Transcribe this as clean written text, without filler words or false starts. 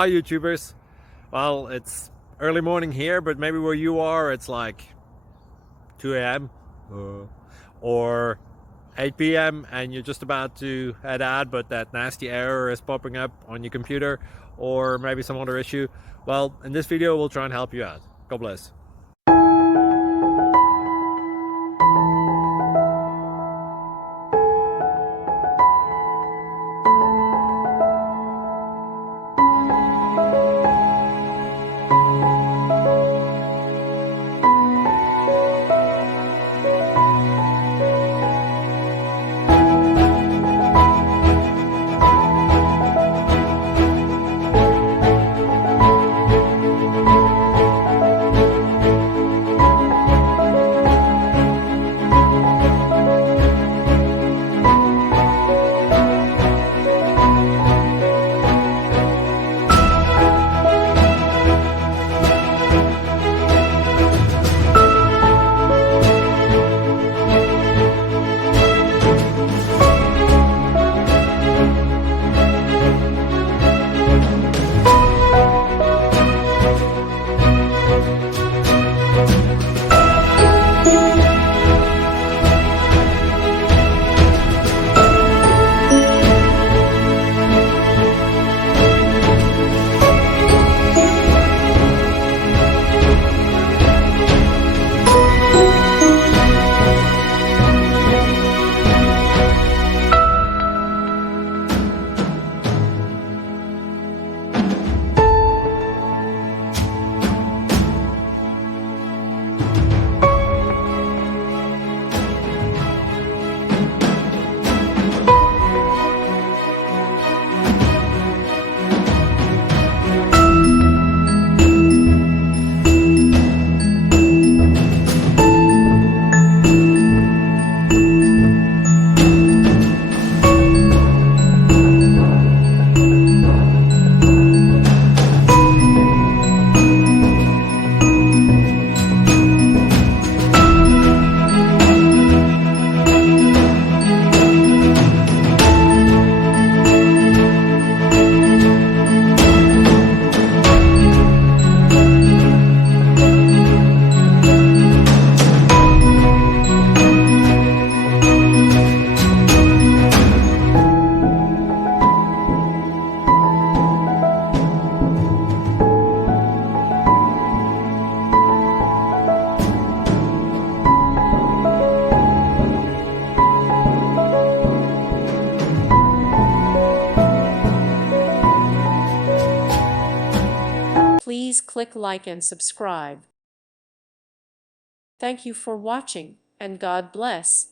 Hi YouTubers. Well, it's early morning here, but maybe where you are it's like 2 a.m. Or 8 p.m. and you're just about to head out, but that nasty error is popping up on your computer, or maybe some other issue. Well, in this video we'll try and help you out. God bless. Please click like and subscribe. Thank you for watching, and God bless.